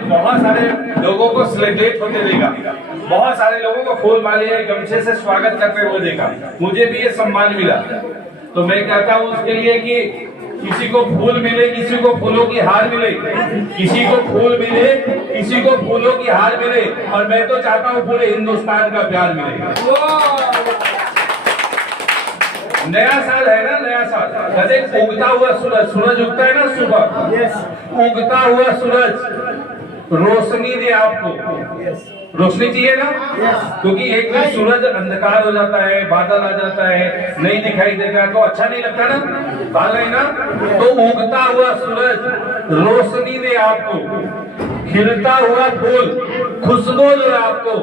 बहुत सारे लोगों को सेलिब्रेट होते देखा, बहुत सारे लोगों को फूल माले गमछे से स्वागत करते हुए देखा। मुझे भी ये सम्मान मिला, तो मैं कहता हूँ उसके लिए कि किसी को फूल मिले, किसी को फूलों की हार मिले, किसी को फूल मिले, किसी को फूलों की हार मिले, और मैं तो चाहता हूँ पूरे हिंदुस्तान का प्यार मिले। नया साल है ना, नया साल जैसे उगता हुआ सूरज, सूरज उगता है ना सुबह, उगता हुआ सूरज रोशनी दे आपको, रोशनी चाहिए ना, क्योंकि एक दिन सूरज अंधकार हो जाता है, बादल आ जाता है, नहीं दिखाई देता तो अच्छा नहीं लगता ना, बात है ना। तो उगता हुआ सूरज रोशनी दे आपको, खिलता हुआ फूल खुशबू दे आपको।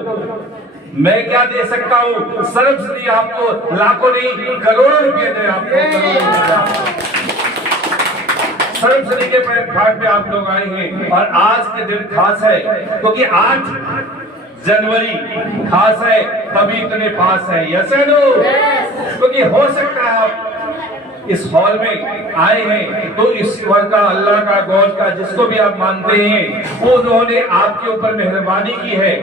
मैं क्या दे सकता हूँ? सर्वश्री आपको लाखों नहीं करोड़ों रुपए दे आपको। सर्वश्री के घाट पे आप लोग आए हैं, और आज के दिन खास है क्योंकि 8 जनवरी खास है, तभी इतने पास है। यस है नो, क्योंकि हो सकता है आप इस हॉल में आए हैं तो ईश्वर का, अल्लाह का, गॉड का, जिसको भी आप मानते हैं, वो उन्होंने आपके ऊपर मेहरबानी की है,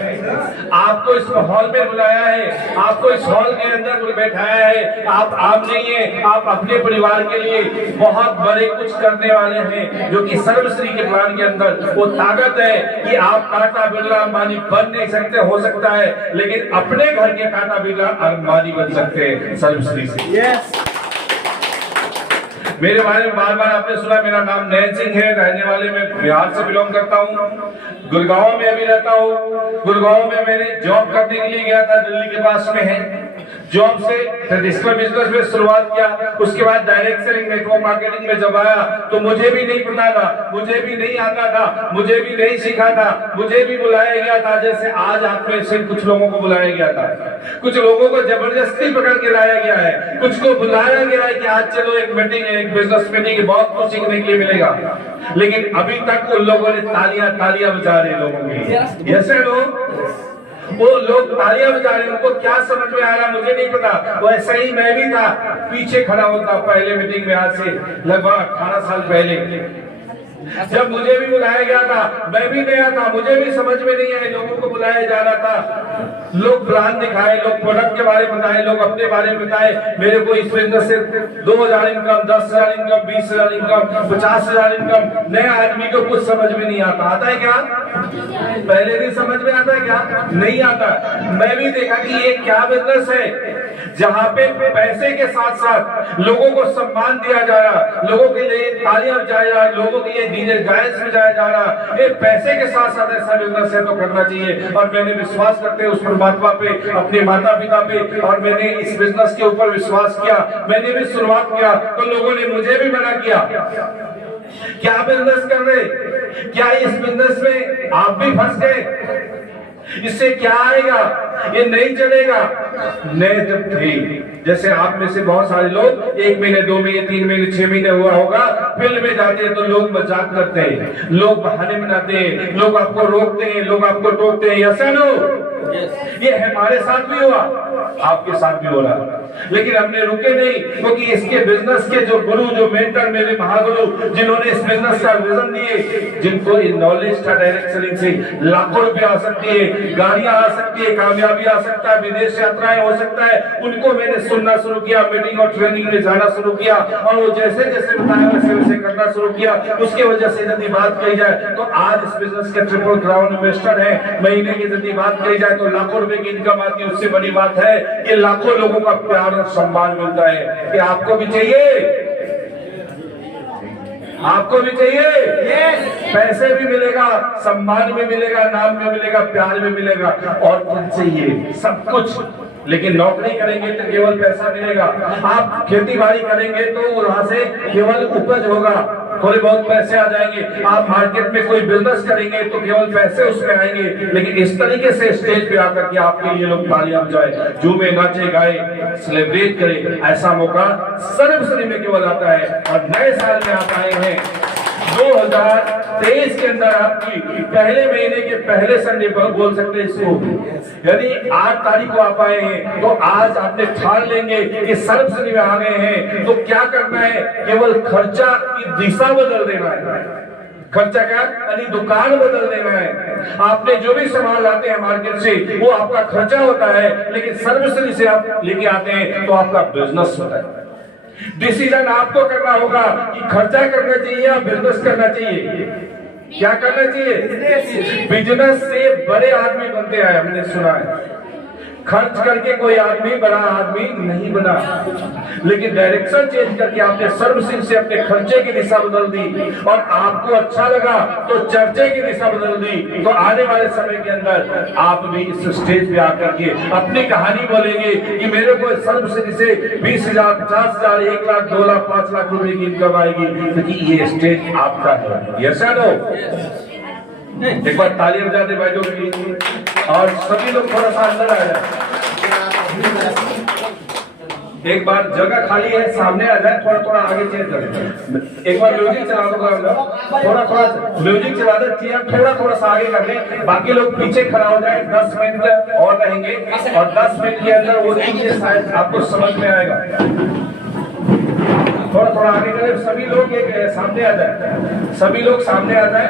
आपको इस हॉल में बुलाया है, आपको इस हॉल के अंदर बैठाया है। आप नहीं है, आप अपने परिवार के लिए बहुत बड़े कुछ करने वाले हैं, जो कि सर्वश्री के प्लान के अंदर वो ताकत है कि आप टाटा बिरला अंबानी बन नहीं सकते, हो सकता है, लेकिन अपने घर के टाटा बिरला अंबानी बन सकते हैं सर्वश्री से। मेरे बारे में बार बार आपने सुना, मेरा नाम नयन सिंह है, रहने वाले मैं बिहार से बिलोंग करता हूँ, गुड़गांव में अभी रहता हूँ। गुड़गांव में मैंने जॉब करने के लिए गया था, दिल्ली के पास में है। जॉब से ट्रेडिशनल बिजनेस में शुरुआत किया, उसके बाद डायरेक्ट सेलिंग नेटवर्क मार्केटिंग में जब आया तो मुझे भी नहीं पता था, मुझे भी नहीं आता था, मुझे भी नहीं सीखा था, मुझे भी बुलाया गया था, जैसे आज आप में से कुछ लोगों को बुलाया गया था, कुछ लोगों को जबरदस्ती पकड़ के लाया गया है, कुछ को बुलाया गया है कि आज चलो एक मीटिंग है, एक बिजनेस मीटिंग है, बहुत कुछ सीखने के लिए मिलेगा, लेकिन अभी तक उन लोगों ने तालियां बजा रहे लोगों के। ऐसे लोग, वो लोग तालियां बजा रहे, उनको क्या समझ में आ रहा मुझे नहीं पता। वैसे ही मैं भी था, पीछे खड़ा होता पहले मीटिंग में, आज से लगभग 18 साल पहले जब मुझे भी बुलाया गया था, मैं भी गया था, मुझे भी समझ में नहीं आया, लोगों को बुलाया जा रहा था, लोग प्लान दिखाए, लोग प्रोडक्ट के बारे में बताए, लोग अपने बारे में बताए। मेरे को इस बिजनेस से 2000 इनकम, 10,000 इनकम, 20,000 इनकम, 50,000 इनकम। नया आदमी को कुछ समझ में नहीं आता। आता है क्या? पहले भी समझ में आता है क्या? नहीं आता। मैं भी देखा कि ये क्या बिजनेस है जहाँ पे पैसे के साथ साथ लोगों को सम्मान दिया जा रहा, लोगों के लिए तालियां बजाया जा रहा, लोगों के लिए डीजे गायस बजाया जा रहा। ये पैसे के साथ साथ ऐसा बिजनेस है तो करना चाहिए। और मैंने विश्वास करते उस परमात्मा पे, अपने माता पिता पे, और मैंने इस बिजनेस के ऊपर विश्वास किया। मैंने भी शुरुआत किया तो लोगों ने मुझे भी मना किया, क्या बिजनेस कर रहे, क्या इस बिजनेस में आप भी फंस गए, इससे क्या आएगा, ये नहीं चलेगा। नए जब थे, जैसे आप में से बहुत सारे लोग 1 महीने, 2 महीने, 3 महीने, 6 महीने हुआ होगा, फील्ड में जाते हैं तो लोग मजाक करते हैं, लोग बहाने बनाते हैं, लोग आपको रोकते हैं, लोग आपको टोकते हैं। ऐसा नो, ये हमारे साथ भी हुआ, आपके साथ भी हो रहा, लेकिन हमने रुके नहीं, क्योंकि इसके बिजनेस के जो गुरु, जो मेंटर, मेरे महागुरु, जिन्होंने इस बिजनेस का विजन दिए, जिनको इन नॉलेज का डायरेक्ट सेलिंग से लाखों रुपए आ सकती है, गाड़ियां आ सकती है, कामयाबी आ सकता है, विदेश यात्राएं हो सकता है, उनको मैंने सुनना शुरू किया, मीटिंग और ट्रेनिंग में जाना शुरू किया, और वो जैसे जैसे बताया वैसे वैसे करना शुरू किया। उसकी वजह से यदि बात कही जाए तो आज इस बिजनेस के ट्रिपल क्राउन इन्वेस्टर है। महीने की यदि बात कही जाए तो लाखों रुपए की इनकम आती है। उससे बड़ी बात है कि लाखों लोगों का प्यार और सम्मान मिलता है। कि आपको भी चाहिए, आपको भी चाहिए, पैसे भी मिलेगा, सम्मान भी मिलेगा, नाम भी मिलेगा, प्यार भी मिलेगा, और क्या चाहिए? सब कुछ। लेकिन नौकरी करेंगे तो केवल पैसा मिलेगा, आप खेती बाड़ी करेंगे तो वहां से केवल उपज होगा, थोड़े बहुत पैसे आ जाएंगे। आप मार्केट में कोई बिजनेस करेंगे तो केवल पैसे उसमें आएंगे, लेकिन इस तरीके से स्टेज पे आकर के आपके लिए लोग तालियां बजाए, झूमे, नाचे, गाए, सेलिब्रेट करें, ऐसा मौका सर्वश्री में केवल आता है। और नए साल में आप आए हैं 2023 के अंदर, आपकी पहले महीने के पहले संडे पर बोल सकते हैं इसको, यदि 8 तारीख को आप आए हैं तो आज आपने ठान लेंगे कि सर्वश्री में आ गए हैं तो क्या करना है, केवल खर्चा की दिशा बदल देना है। खर्चा क्या? यानी दुकान बदलने में है। आपने जो भी सामान लाते हैं मार्केट से वो आपका खर्चा होता है, लेकिन सर्विस से आप लेके आते हैं तो आपका बिजनेस होता है। डिसीजन आपको करना होगा कि खर्चा करना चाहिए या बिजनेस करना चाहिए। क्या करना चाहिए? बिजनेस से बड़े आदमी बनते हैं, हमने सुना है। खर्च करके कोई आदमी बड़ा आदमी नहीं बना, लेकिन डायरेक्शन चेंज करके आपने सर्विसिंग से अपने खर्चे की दिशा बदल दी और आपको अच्छा लगा तो चर्चे की दिशा बदल दी। तो आने वाले समय के अंदर आप भी इस स्टेज पे आकर के अपनी कहानी बोलेंगे कि मेरे को सर्विसिंग से 20,000, 50,000, 1 लाख, 2 लाख, 5 लाख रुपए की इनकम आएगी, क्योंकि ये स्टेज आपका है। यस या नो? एक बार तालियां बजा दे भाइयों के लिए और सभी लोग थोड़ा सा अंदर आ जाए। एक बार जगह खाली है, सामने आ जाए, थोड़ा थोड़ा आगे चेंज करें। एक बार म्यूजिक चला दो, थोड़ा थोड़ा म्यूजिक चला दे, चेयर थोड़ा थोड़ा सा आगे कर ले, बाकी लोग पीछे खड़ा हो जाए। 10 मिनट और रहेंगे और 10 मिनट के अंदर वो चीजें शायद आपको समझ में आएगा। थोड़ा थोड़ा आगे करें, सभी लोग एक सामने आ जाए, सभी लोग सामने आ जाए।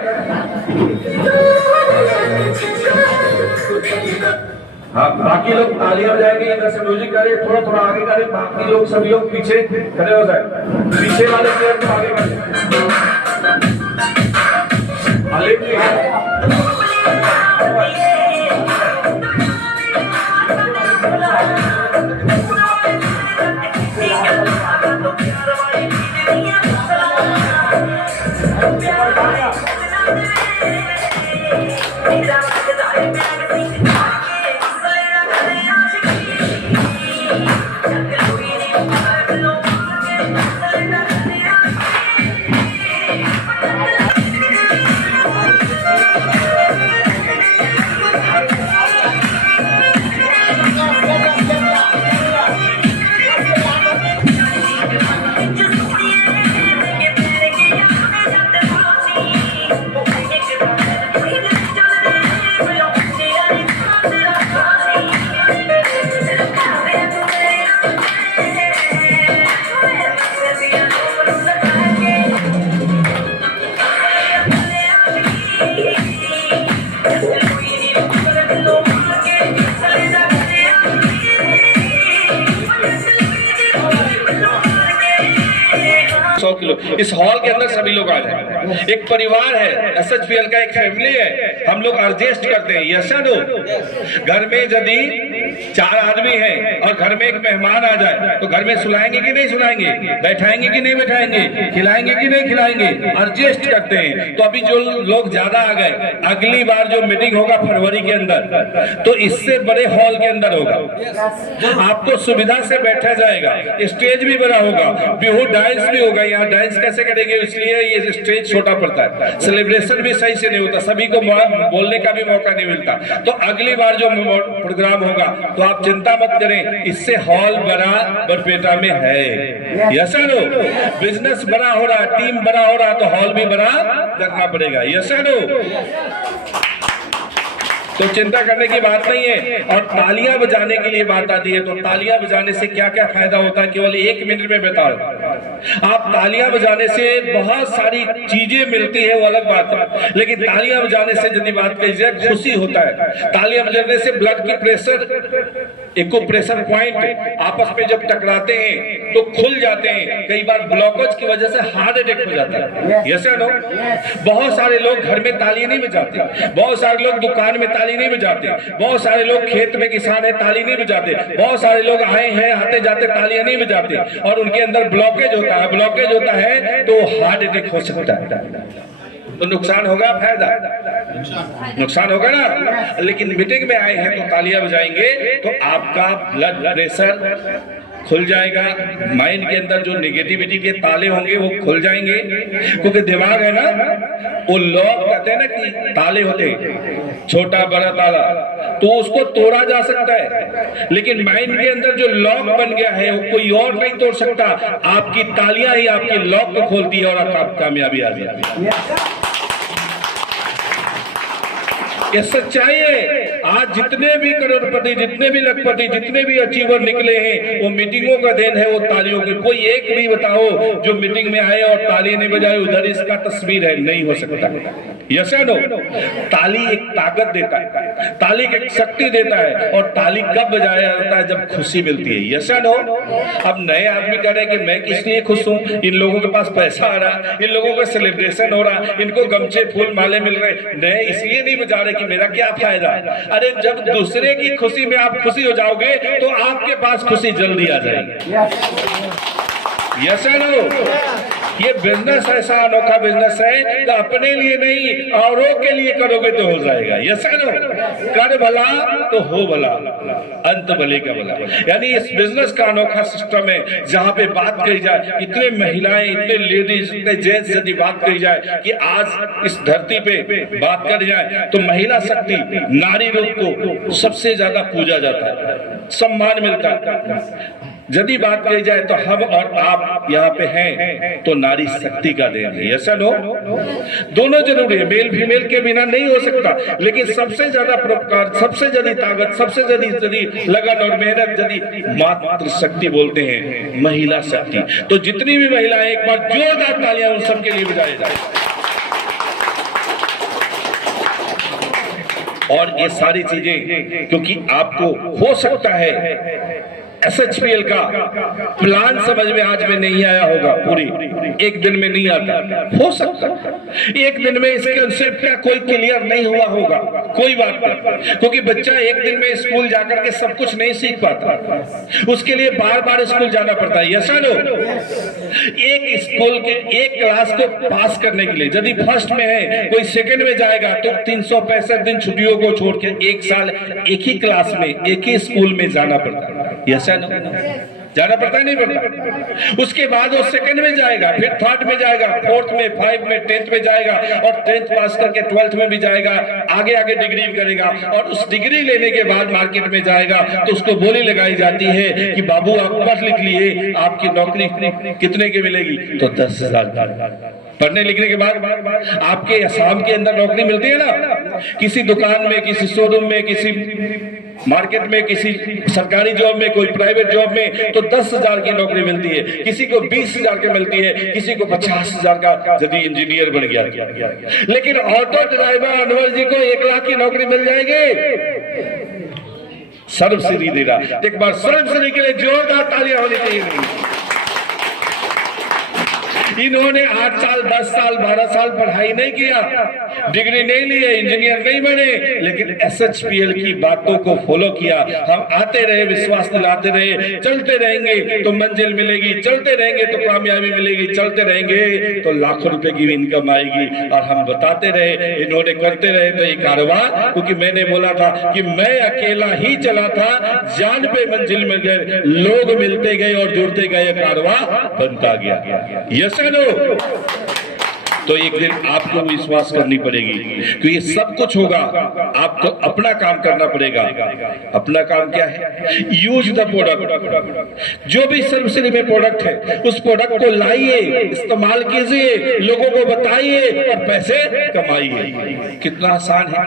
हाँ, बाकी लोग तालियां बजाएंगे, इधर से म्यूजिक करें, थोड़ा थोड़ा आगे करें, बाकी लोग सभी लोग पीछे खड़े हो जाए। पीछे वाले चेयर को आगे करें। इस हॉल के अंदर सभी लोग आ जाए। एक परिवार है, SHPL का एक फैमिली है, हम लोग एडजस्ट करते हैं। Yes no? घर में यदि 4 आदमी हैं और घर में एक मेहमान आ जाए तो घर में सुलाएंगे कि नहीं सुलाएंगे, बैठाएंगे कि नहीं बैठाएंगे, खिलाएंगे कि नहीं खिलाएंगे, एडजस्ट करते हैं। तो अभी जो लोग ज्यादा आ गए, अगली बार जो मीटिंग होगा फरवरी के अंदर, तो इससे बड़े हॉल के अंदर होगा, आपको सुविधा से बैठा जाएगा, स्टेज भी बड़ा होगा, बिहू डांस भी होगा। यहाँ डांस कैसे करेंगे, इसलिए ये स्टेज छोटा पड़ता है, सेलिब्रेशन भी सही से नहीं होता, सभी को बोलने का भी मौका नहीं मिलता। तो अगली बार जो प्रोग्राम होगा तो आप चिंता मत करें, इससे हॉल बड़ा बरपेटा में है। Yes no? बिजनेस बड़ा हो रहा, टीम बड़ा हो रहा, तो हॉल भी बड़ा करना पड़ेगा। Yes no? तो चिंता करने की बात नहीं है। और तालियां बजाने के लिए बात आती है, तो तालियां बजाने से क्या क्या फायदा होता है, केवल 1 मिनट में बताओ। आप तालियां बजाने से बहुत सारी चीजें मिलती है, वो अलग बात है, लेकिन तालियां बजाने से यदि बात कही जाए, खुशी होता है। तालियां बजाने से ब्लड की प्रेशर, इको प्रेशर पॉइंट आपस में जब टकराते हैं तो खुल जाते हैं। कई बार ब्लॉकेज की वजह से हार्ट अटैक हो जाता है। यस या नो? बहुत सारे लोग घर में ताली नहीं बजाते, बहुत सारे लोग दुकान में ताली नहीं बजाते, बहुत सारे लोग खेत में किसान है ताली नहीं बजाते, बहुत सारे लोग आए हैं आते जाते तालियां नहीं बजाते, और उनके अंदर ब्लॉकेज होता है। ब्लॉकेज होता है तो हार्ट अटैक हो सकता है। तो नुकसान होगा, फायदा नुकसान होगा ना। लेकिन मीटिंग में आए हैं तो तालियां बजाएंगे तो आपका ब्लड प्रेशर खुल जाएगा, माइंड के अंदर जो नेगेटिविटी के ताले होंगे वो खुल जाएंगे, क्योंकि दिमाग है ना, वो लॉक कहते हैं ना कि ताले होते हैं, छोटा बड़ा ताला, तो उसको तोड़ा जा सकता है, लेकिन माइंड के अंदर जो लॉक बन गया है वो कोई और नहीं तोड़ सकता। आपकी तालियां ही आपके लॉक को खोलती है और आप कामयाबी आ जाती है। ये सच्चाई है। आज जितने भी करोड़पति, जितने भी लखपति, जितने भी अचीवर निकले हैं वो मीटिंगों का देन है, वो तालियों की। कोई एक भी बताओ जो मीटिंग में आए और ताली नहीं बजाए उधर इसका तस्वीर है, नहीं हो सकता। Yes no? ताली एक ताकत देता है, ताली एक शक्ति देता है। और ताली कब बजाया जाता है? जब खुशी मिलती है। Yes no? अब नए आदमी कह रहे हैं कि मैं किस लिए खुश हूं, इन लोगों के पास पैसा आ रहा, इन लोगों का सेलिब्रेशन हो रहा, इनको गमछे फूल माले मिल रहे, नए इसलिए नहीं बजा रहे कि मेरा क्या फायदा। अरे जब दूसरे की खुशी में आप खुशी हो जाओगे तो आपके पास खुशी जल्दी आ जाएगी। Yes no? ये बिजनेस ऐसा अनोखा बिजनेस है तो अपने लिए नहीं औरों के लिए करोगे तो हो जाएगा। Yes no? कर भला तो हो भला, अंत भले का भला। यानी इस बिजनेस का अनोखा सिस्टम है जहां पे बात करी जाए, इतने महिलाएं, इतने लेडीज, इतने जेंट्स, यदि बात करी जाए कि आज इस धरती पे बात करी जाए तो महिला शक्ति, नारी रूप को सबसे ज्यादा पूजा जाता है, सम्मान मिलता है। यदि बात कही जाए तो हम और आप यहाँ पे हैं तो नारी शक्ति का देन है। ऐसा नो? दोनों जरूरी है, मेल फीमेल के बिना नहीं हो सकता। लेकिन सबसे ज्यादा परोपकार, सबसे ज्यादा ताकत, सबसे ज्यादा लगन और मेहनत यदि मातृ शक्ति बोलते हैं, महिला शक्ति। तो जितनी भी महिलाएं, एक बार जोरदार तालियां उन सबके लिए बजाई जाए। और ये सारी चीजें क्योंकि आपको हो सकता है SHPL का प्लान समझ में आज में नहीं आया होगा, पूरी एक दिन में नहीं आता, हो सकता एक दिन में इस कंसेप्ट का कोई क्लियर नहीं हुआ होगा, कोई बात नहीं। क्योंकि बच्चा एक दिन में स्कूल जाकर के सब कुछ नहीं सीख पाता, उसके लिए बार बार स्कूल जाना पड़ता है। Yes no? एक स्कूल के एक क्लास को पास करने के लिए यदि फर्स्ट में है, कोई सेकंड में जाएगा तो 365 दिन छुट्टियों को छोड़ के एक साल एक ही क्लास में, एक ही स्कूल में जाना पड़ता है। Yes no? जाना पड़ता है, नहीं पड़ता? उसके बाद वो सेकंड में जाएगा, फिर थर्ड में जाएगा, फोर्थ में, 5 में, 10th में जाएगा और 10th पास करके 12th में भी जाएगा, आगे आगे डिग्री करेगा। और उस डिग्री लेने के बाद मार्केट में जाएगा तो उसको बोली लगाई जाती है कि बाबू आप पढ़ लिख लिए, आपकी नौकरी कितने की मिलेगी? तो 10,000। पढ़ने लिखने के बाद आपके असम के अंदर नौकरी मिलती है ना, किसी दुकान में, किसी शोरूम में, किसी मार्केट में, किसी सरकारी जॉब में, कोई प्राइवेट जॉब में, तो 10,000 की नौकरी मिलती है। किसी को 20,000 की मिलती है, किसी को 50,000 का यदि इंजीनियर बन गया। लेकिन ऑटो ड्राइवर अनवर जी को 1 लाख की नौकरी मिल जाएगी। सर्वश्री दे रहा, एक बार सर्वश्री के लिए जोरदार तालियां होनी चाहिए। इन्होंने 8 साल, 10 साल, 12 साल पढ़ाई नहीं किया, डिग्री नहीं ली है, इंजीनियर नहीं बने, लेकिन SHPL की बातों को फॉलो किया। हम आते रहे, विश्वास दिलाते रहे, चलते रहेंगे तो मंजिल मिलेगी, चलते रहेंगे तो कामयाबी मिलेगी, चलते रहेंगे तो लाखों रुपए की इनकम आएगी। और हम बताते रहे, इन्होंने करते रहे तो ये कारोबार, क्योंकि मैंने बोला था कि मैं अकेला ही चला था, जान पे मंजिल मिल गए, लोग मिलते गए और जुड़ते गए, कारोबार बनता गया। Yes no? तो एक दिन आपको विश्वास करनी पड़ेगी कि ये सब कुछ होगा, आपको अपना काम करना पड़ेगा। अपना काम क्या है? Use the product. जो भी सर्वश्री में प्रोडक्ट है उस प्रोडक्ट को लाइए, इस्तेमाल कीजिए, लोगों को बताइए और पैसे कमाइए। कितना आसान है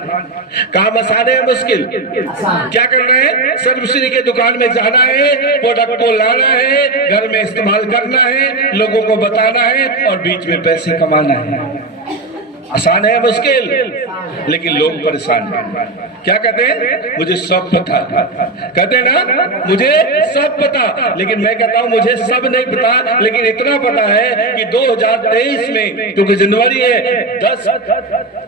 काम, आसान है मुश्किल? क्या करना है? सर्वश्री के दुकान में जाना है, प्रोडक्ट को लाना है, घर में इस्तेमाल करना है, लोगों को बताना है और बीच में पैसे कमाना है। आसान है मुश्किल? लेकिन लोग परेशान हैं। क्या कहते हैं? मुझे सब पता, कहते हैं ना मुझे सब पता, लेकिन मैं कहता हूं मुझे सब नहीं पता, लेकिन इतना पता है कि 2023 में, क्योंकि जनवरी है, 10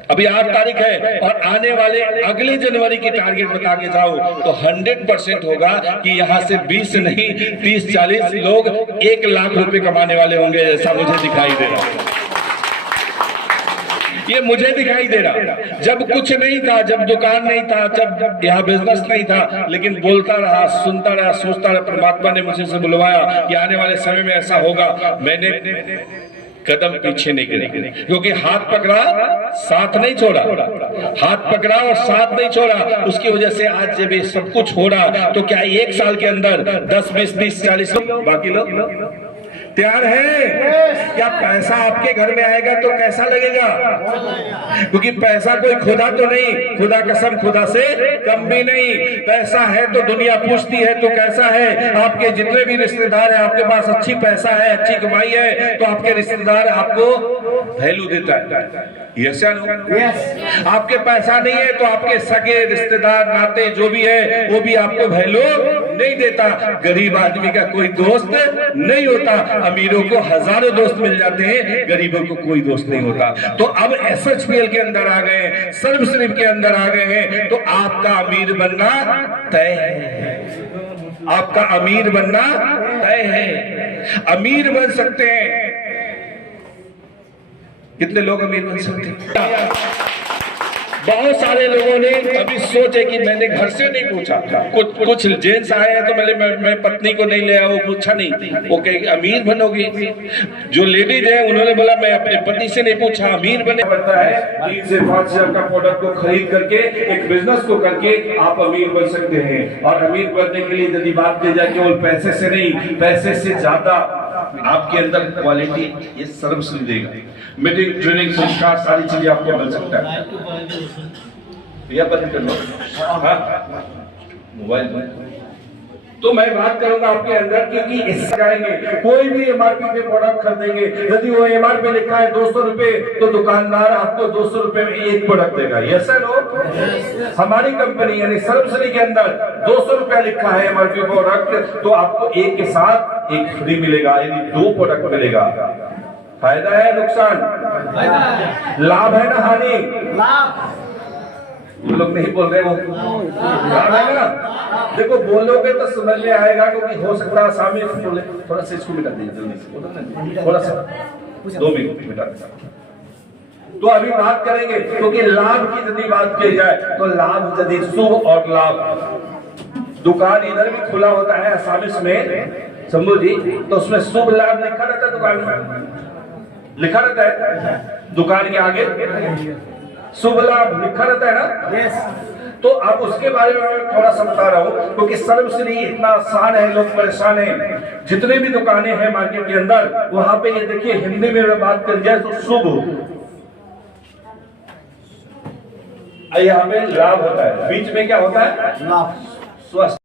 अभी 8 तारीख है और आने वाले अगले जनवरी की टारगेट बता के जाओ तो 100% होगा कि यहाँ से 20 नहीं 30-40 लोग 1 लाख रुपए कमाने वाले होंगे, ऐसा मुझे दिखाई दे रहा है। ये मुझे दिखाई दे रहा। जब कुछ नहीं था, जब दुकान नहीं था, जब यहाँ बिजनेस नहीं था, लेकिन बोलता रहा, सुनता रहा, सोचता रहा, परमात्मा ने मुझे से बुलवाया कि आने वाले समय में ऐसा होगा। मैंने कदम पीछे नहीं करे, क्योंकि हाथ पकड़ा, साथ नहीं छोड़ा, हाथ पकड़ा और साथ नहीं छोड़ा। उसकी वजह से आज जब ये सब कुछ हो रहा, तो क्या 1 साल के अंदर 10, 20, 30, 40 लोग, बाकी लोग तैयार है? क्या पैसा आपके घर में आएगा तो कैसा लगेगा? क्योंकि पैसा कोई खुदा तो नहीं, खुदा कसम खुदा से कम भी नहीं। पैसा है तो दुनिया पूछती है तो कैसा है। आपके जितने भी रिश्तेदार हैं, आपके पास अच्छी पैसा है, अच्छी कमाई है, तो आपके रिश्तेदार आपको वैल्यू देता है। यस या नो? आपके पैसा नहीं है तो आपके सगे रिश्तेदार नाते जो भी है वो भी आपको वैल्यू नहीं देता। गरीब आदमी का कोई दोस्त नहीं होता। अमीरों को हजारों दोस्त मिल जाते हैं, गरीबों को कोई दोस्त नहीं होता। तो अब SHPL के अंदर आ गए हैं, सर्वश्रेष्ठ के अंदर आ गए हैं, तो आपका अमीर बनना तय है। आपका अमीर बनना तय है। अमीर बन सकते हैं। कितने लोग अमीर बन सकते हैं? बहुत सारे लोगों ने अभी सोचे कि मैंने घर से नहीं पूछा। कुछ जेंट्स आए हैं तो मैं पत्नी को नहीं ले आया, वो पूछा नहीं, वो कहे अमीर बनोगी। जो लेडीज है उन्होंने बोला मैं अपने पति से नहीं पूछा, अमीर बने पड़ता है। 3 से 5 हजार का प्रोडक्ट को खरीद करके एक बिजनेस को करके आप अमीर बन सकते हैं। और अमीर बनने के लिए यदि बात की जाए केवल पैसे से नहीं, पैसे से ज्यादा आपके अंदर क्वालिटी ये सर्वस्व देगा। मीटिंग, ट्रेनिंग, संस्कार सारी चीजें आपको मिल सकता है। भैया बंद कर लो मोबाइल में। तो मैं बात करूंगा आपके अंदर क्योंकि इससे जाएंगे कोई भी MRP पे प्रोडक्ट खरीदेंगे, यदि वो MRP लिखा है 200 रुपए तो दुकानदार आपको 200 रुपए में एक प्रोडक्ट देगा। Yes sir? हमारी कंपनी यानी सर्वश्रेष्ठ के अंदर 200 रुपया लिखा है MRP प्रोडक्ट, तो आपको एक के साथ एक फ्री मिलेगा, यानी 2 प्रोडक्ट मिलेगा। फायदा है नुकसान? लाभ है ना हानि? लाभ। लोग नहीं बोल रहे, वो लाभ है ना? देखो बोलोगे तो समझ में आएगा, क्योंकि हो सकता है सामने बोले। थोड़ा सा इसको मिटा दीजिए जल्दी से, थोड़ा सा 2 मिनट मिटा दीजिए। तो अभी बात करेंगे क्योंकि लाभ की यदि बात की जाए तो लाभ यदि शुभ और लाभ, दुकान इधर भी खुला होता है आसामिस में शंभू जी, तो उसमें शुभ लाभ लिखा रहता है, दुकान में लिखा रहता है, दुकान के आगे शुभ लाभ लिखा रहता है ना। यस। तो अब उसके बारे में मैं थोड़ा सा बता रहा हूँ, क्योंकि सर्वश्री इतना आसान है, लोग परेशान हैं। जितने भी दुकानें हैं मार्केट के अंदर, वहां पे ये देखिए हिंदी में बात कर जाए तो शुभ, यहाँ पे लाभ होता है, बीच में क्या होता है? लाभ। स्वस्थ।